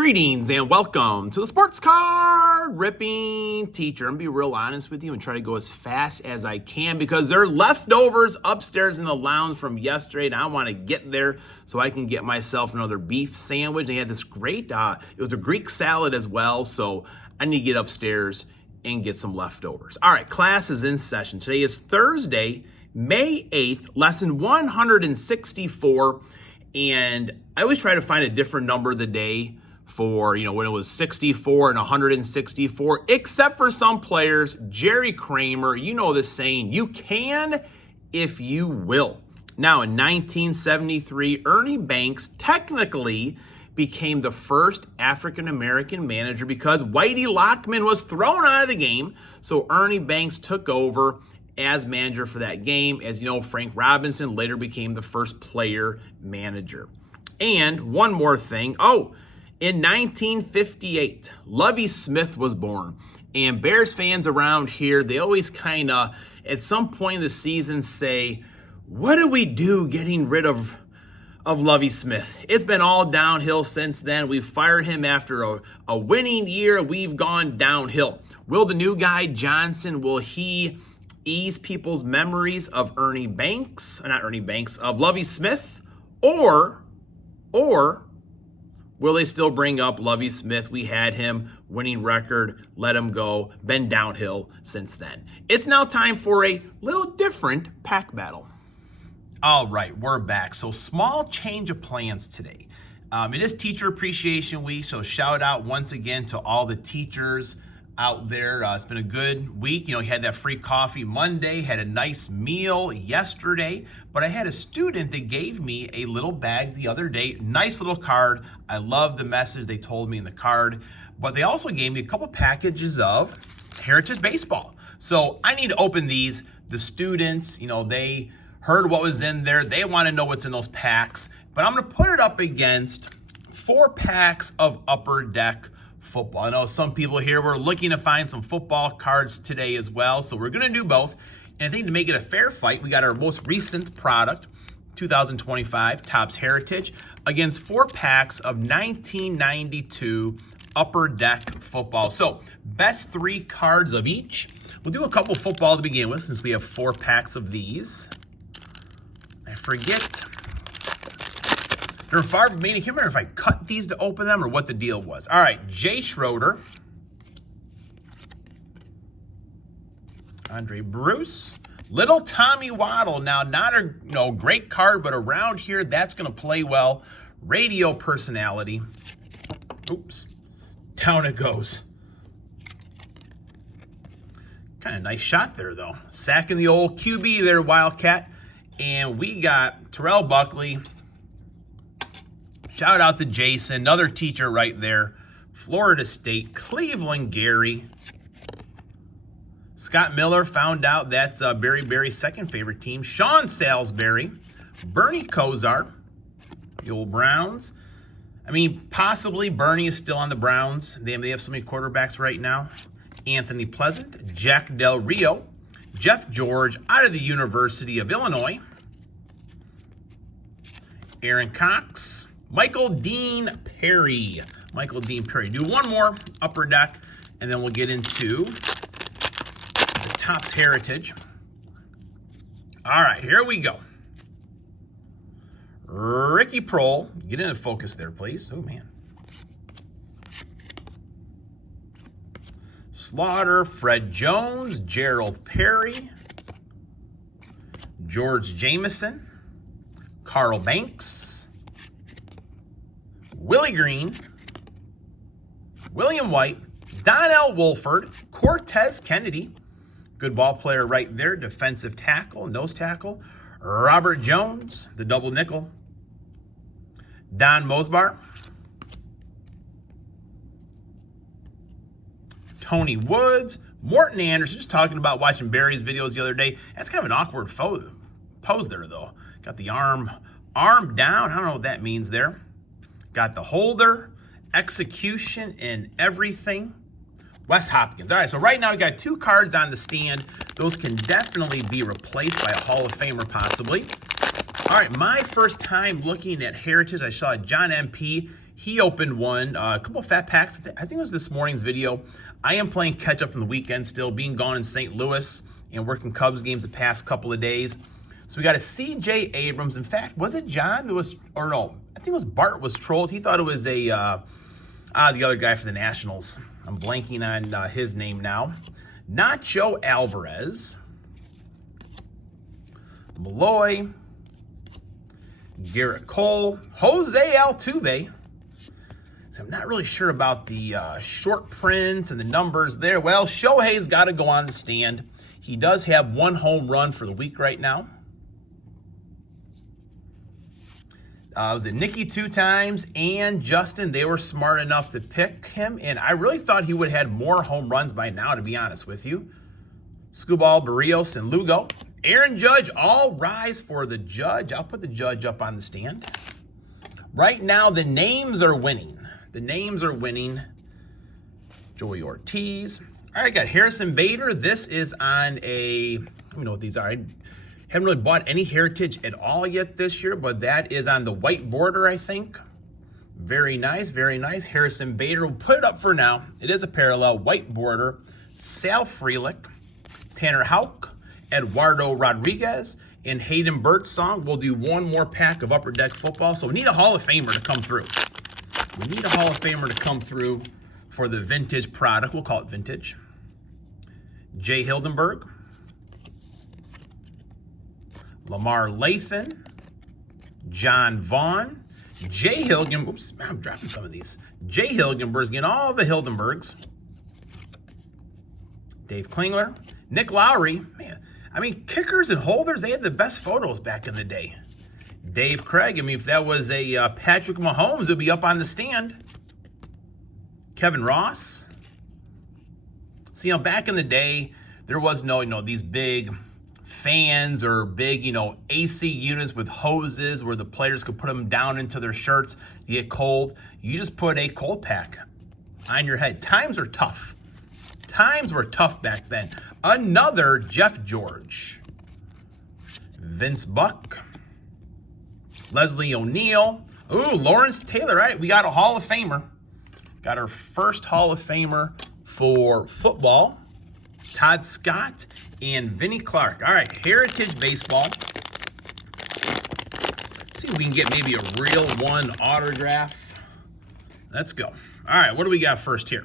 Greetings and welcome to the Sports Card Ripping Teacher. I'm going to be real honest with you and try to go as fast as I can because there are leftovers upstairs in the lounge from yesterday, and I want to get there so I can get myself another beef sandwich. They had this great, it was a Greek salad as well, so I need to get upstairs and get some leftovers. All right, class is in session. Today is Thursday, May 8th, lesson 164, and I always try to find a different number of the day for, when it was 64 and 164, except for some players. Jerry Kramer, you know the saying, you can if you will. Now, in 1973, Ernie Banks technically became the first African-American manager because Whitey Lockman was thrown out of the game. So Ernie Banks took over as manager for that game. As you know, Frank Robinson later became the first player manager. And one more thing. In 1958, Lovie Smith was born. And Bears fans around here, they always kind of, at some point in the season, say, what do we do getting rid of Lovie Smith? It's been all downhill since then. We've fired him after a winning year. We've gone downhill. Will the new guy, Johnson, will he ease people's memories of of Lovie Smith? Or will they still bring up Lovie Smith? We had him, winning record, let him go, been downhill since then. It's now time for a little different pack battle. All right, we're back. So small change of plans today. It is Teacher Appreciation Week, so shout out once again to all the teachers out there. It's been a good week. You had that free coffee Monday, had a nice meal yesterday, but I had a student that gave me a little bag the other day. Nice little card. I love the message they told me in the card, but they also gave me a couple packages of Heritage Baseball. So I need to open these. The students, they heard what was in there. They want to know what's in those packs, but I'm going to put it up against 4 packs of Upper Deck football. I know some people here were looking to find some football cards today as well, so we're going to do both. And I think to make it a fair fight, we got our most recent product, 2025 Topps Heritage, against 4 packs of 1992 Upper Deck football. So best 3 cards of each. We'll do a couple football to begin with since we have 4 packs of these. I forget. They're far from me. I can't remember if I cut these to open them or what the deal was. All right, Jay Schroeder. Andre Bruce. Little Tommy Waddle. Now, not a great card, but around here, that's going to play well. Radio personality. Oops. Down it goes. Kind of nice shot there, though. Sacking the old QB there, Wildcat. And we got Terrell Buckley. Shout out to Jason, another teacher right there. Florida State, Cleveland Gary. Scott Miller found out that's Barry's second favorite team. Sean Salisbury, Bernie Kosar, the old Browns. Possibly Bernie is still on the Browns. They have so many quarterbacks right now. Anthony Pleasant, Jack Del Rio, Jeff George out of the University of Illinois. Aaron Cox. Michael Dean Perry. Do one more Upper Deck, and then we'll get into the Topps Heritage. All right, here we go. Ricky Prohl. Get into focus there, please. Oh, man. Slaughter, Fred Jones, Gerald Perry, George Jameson, Carl Banks, Willie Green, William White, Donnell Wolford, Cortez Kennedy, good ball player right there, defensive tackle, nose tackle, Robert Jones, the double nickel, Don Mosbar, Tony Woods, Morton Anderson, just talking about watching Barry's videos the other day. That's kind of an awkward pose there, though. Got the arm down. I don't know what that means there. Got the holder, execution, and everything. Wes Hopkins. All right, so right now we got 2 cards on the stand. Those can definitely be replaced by a Hall of Famer, possibly. All right, my first time looking at Heritage, I saw John MP. He opened one, a couple of fat packs. I think it was this morning's video. I am playing catch up from the weekend still, being gone in St. Louis and working Cubs games the past couple of days. So we got a C.J. Abrams. In fact, was it John who was, or no, I think it was Bart was trolled. He thought it was the other guy for the Nationals. I'm blanking on his name now. Nacho Alvarez. Malloy. Garrett Cole. Jose Altuve. So I'm not really sure about the short prints and the numbers there. Well, Shohei's got to go on the stand. He does have 1 home run for the week right now. Was it Nicky 2 times and Justin? They were smart enough to pick him, and I really thought he would have had more home runs by now, to be honest with you. Scubal, Barrios, and Lugo. Aaron Judge, all rise for the Judge. I'll put the Judge up on the stand. Right now, the names are winning. The names are winning. Joey Ortiz. All right, got Harrison Bader. This is on a, I don't know what these are. I haven't really bought any Heritage at all yet this year, but that is on the white border, I think. Very nice, very nice. Harrison Bader. We'll put it up for now. It is a parallel white border. Sal Frelick, Tanner Houck, Eduardo Rodriguez, and Hayden Birdsong. We'll do one more pack of Upper Deck football. So we need a Hall of Famer to come through. We need a Hall of Famer to come through for the vintage product. We'll call it vintage. Jay Hildenberg. Lamar Lathan. John Vaughn. Jay Hilgenberg. Oops, I'm dropping some of these. Jay Hilgenberg's getting all the Hildenbergs. Dave Klingler. Nick Lowry. Man, I mean, kickers and holders, they had the best photos back in the day. Dave Craig, I mean, if that was a Patrick Mahomes, it would be up on the stand. Kevin Ross. So, back in the day, there was no, these big fans or big, AC units with hoses where the players could put them down into their shirts to get cold. You just put a cold pack on your head. Times are tough. Times were tough back then. Another Jeff George. Vince Buck. Leslie O'Neal. Ooh, Lawrence Taylor. All right, we got a Hall of Famer. Got our first Hall of Famer for football. Todd Scott and Vinnie Clark. All right, Heritage Baseball. Let's see if we can get maybe a real one autograph. Let's go. All right, what do we got first here?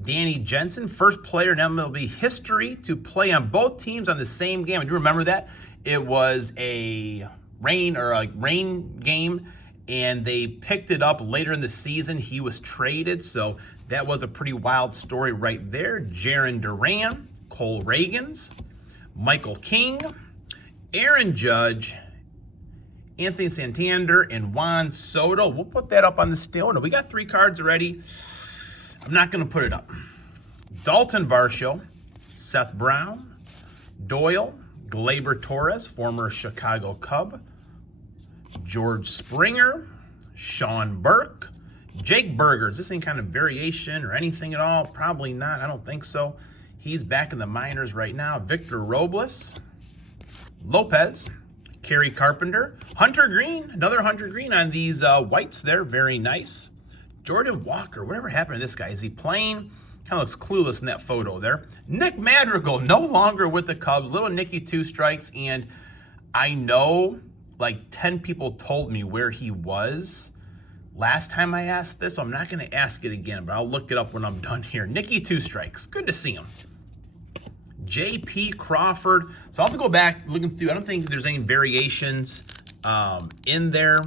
Danny Jensen, first player in MLB history to play on both teams on the same game. Do you remember that? It was a rain game, and they picked it up later in the season. He was traded, so that was a pretty wild story right there. Jaron Duran, Cole Reagans, Michael King, Aaron Judge, Anthony Santander, and Juan Soto. We'll put that up on the still. No, we got 3 cards already. I'm not going to put it up. Dalton Varsho, Seth Brown, Doyle, Gleyber Torres, former Chicago Cub, George Springer, Sean Burke, Jake Burger. Is this any kind of variation or anything at all? Probably not. I don't think so. He's back in the minors right now. Victor Robles, Lopez, Kerry Carpenter, Hunter Green, another Hunter Green on these whites there. Very nice. Jordan Walker, whatever happened to this guy? Is he playing? Kind of looks clueless in that photo there. Nick Madrigal, no longer with the Cubs. Little Nicky 2 strikes, and I know like 10 people told me where he was last time I asked this, so I'm not going to ask it again, but I'll look it up when I'm done here. Nicky 2 strikes. Good to see him. J.P. Crawford. So I'll have to go back looking through. I don't think there's any variations in there.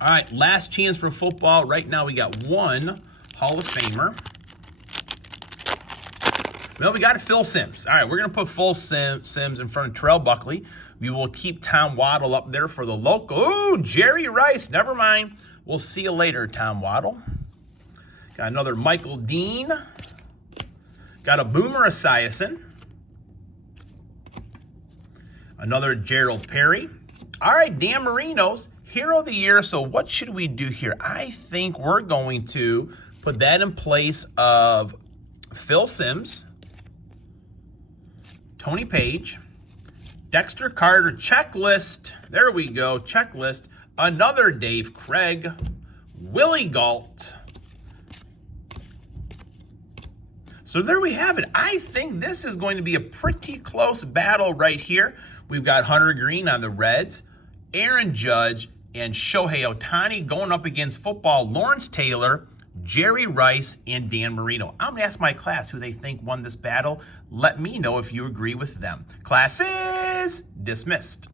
All right, last chance for football. Right now we got 1 Hall of Famer. Well, we got Phil Simms. All right, we're going to put Phil Simms in front of Terrell Buckley. We will keep Tom Waddle up there for the local. Oh, Jerry Rice. Never mind. We'll see you later, Tom Waddle. Got another Michael Dean. Got a Boomer Esiason. Another Gerald Perry. All right, Dan Marino's Hero of the Year. So what should we do here? I think we're going to put that in place of Phil Simms, Tony Page, Dexter Carter. Checklist. There we go. Checklist another Dave Craig, Willie Galt. So there we have it. I think this is going to be a pretty close battle right here. We've got Hunter Green on the Reds, Aaron Judge, and Shohei Ohtani going up against football, Lawrence Taylor, Jerry Rice, and Dan Marino. I'm going to ask my class who they think won this battle. Let me know if you agree with them. Class is dismissed.